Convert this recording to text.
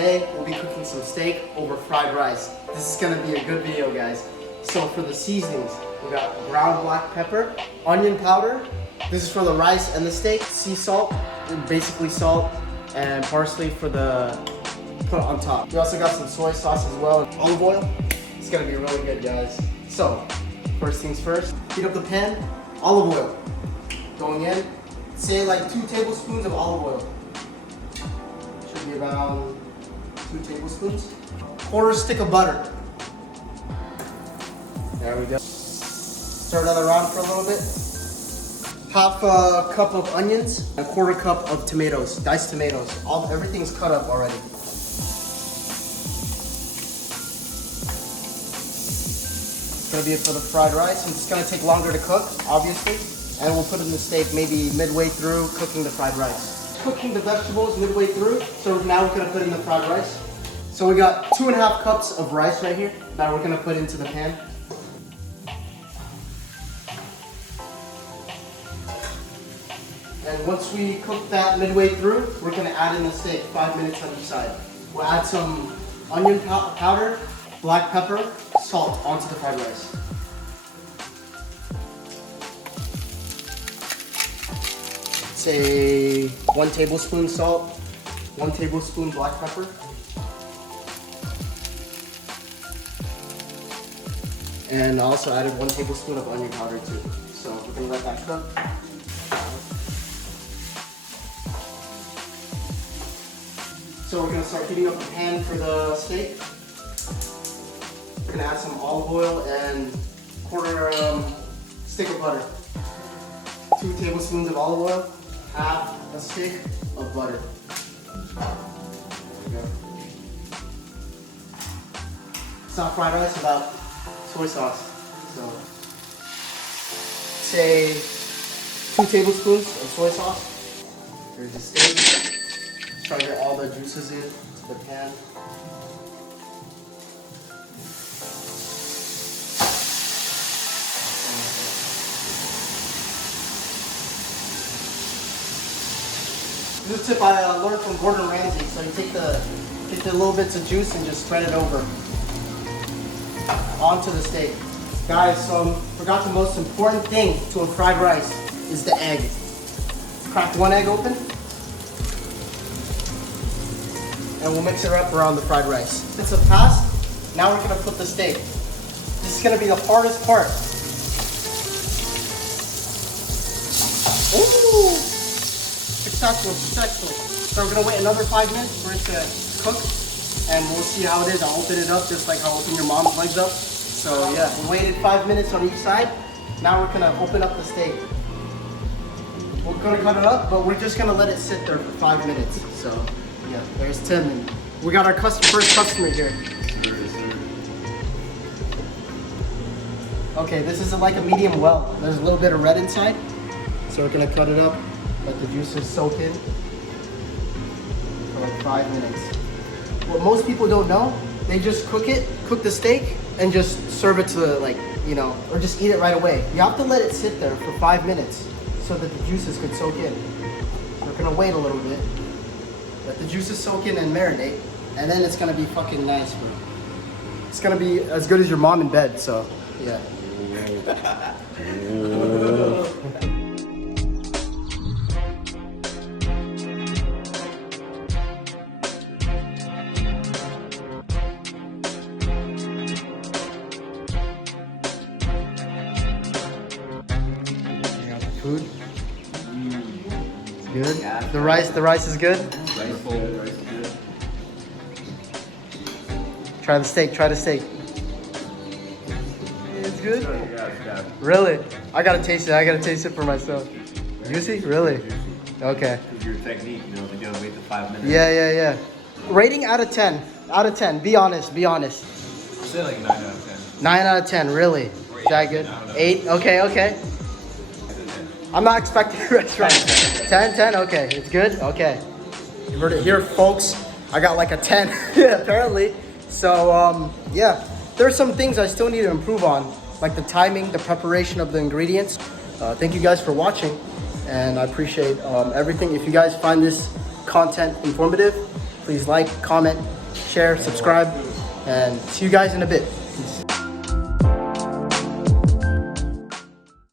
today we'll be cooking some steak over fried rice. This is gonna be a good video, guys. So for the seasonings, we got ground black pepper, onion powder. This is for the rice and the steak. Sea salt, basically salt, and parsley for the put on top. We also got some soy sauce as well, and olive oil. It's gonna be really good, guys. So first things first, heat up the pan. Olive oil going in. Say like 2 tablespoons of olive oil. Should be about 2 tablespoons. Quarter stick of butter. There we go. Stir that around for a little bit. Half a cup of onions, a quarter cup of tomatoes, diced tomatoes. Everything's cut up already. It's gonna be it for the fried rice, and it's gonna take longer to cook, obviously. And we'll put in the steak maybe midway through cooking the fried rice. Cooking the vegetables midway through, so now we're gonna put in the fried rice. So we got 2.5 cups of rice right here that we're gonna put into the pan. And once we cook that midway through, we're gonna add in the steak, 5 minutes on each side. We'll add some onion powder, black pepper, salt onto the fried rice. Say 1 tablespoon salt, 1 tablespoon black pepper. And I also added 1 tablespoon of onion powder too. So we're gonna let that cook. So we're gonna start heating up the pan for the steak. We're gonna add some olive oil and quarter stick of butter. 2 tablespoons of olive oil, half a stick of butter. There we go. It's not fried rice, without soy sauce. So say 2 tablespoons of soy sauce. Here's the steak. Try to get all the juices in the pan. This is a tip I learned from Gordon Ramsay. So you take the little bits of juice and just spread it over onto the steak. Guys, so forgot the most important thing to a fried rice is the egg. Crack 1 egg open. And we'll mix it up around the fried rice. Since it passed, now we're gonna put the steak. This is gonna be the hardest part. Ooh! Successful, successful. So we're gonna wait another 5 minutes for it to cook, and we'll see how it is. I'll open it up just like I'll open your mom's legs up. So yeah, we waited 5 minutes on each side. Now we're gonna open up the steak. We're gonna cut it up, but we're just gonna let it sit there for 5 minutes. So yeah, there's Tim, and we got our first customer here. Okay, this is like a medium well. There's a little bit of red inside, so we're gonna cut it up. Let the juices soak in for like 5 minutes. What most people don't know, they just cook the steak, and just serve it to like, you know, or just eat it right away. You have to let it sit there for 5 minutes so that the juices could soak in. We're gonna wait a little bit, let the juices soak in and marinate, and then it's gonna be fucking nice, bro. It's gonna be as good as your mom in bed, so yeah. Food. It's good. Yeah, the rice is good. Rice is good. Try the steak. It's good. Yeah. Really? I gotta taste it for myself. Juicy? Really? Okay. Your technique, you know, to go wait the 5 minutes. Yeah. Rating out of 10. Be honest. I'd say like 9 out of 10. 9 out of 10. Really? Is that good? 8? Okay. I'm not expecting a restaurant. 10? Okay. It's good? Okay. You heard it here, folks. I got like a 10, apparently. So, yeah. There's some things I still need to improve on, like the timing, the preparation of the ingredients. Thank you guys for watching, and I appreciate everything. If you guys find this content informative, Please like, comment, share, subscribe, and see you guys in a bit. Peace.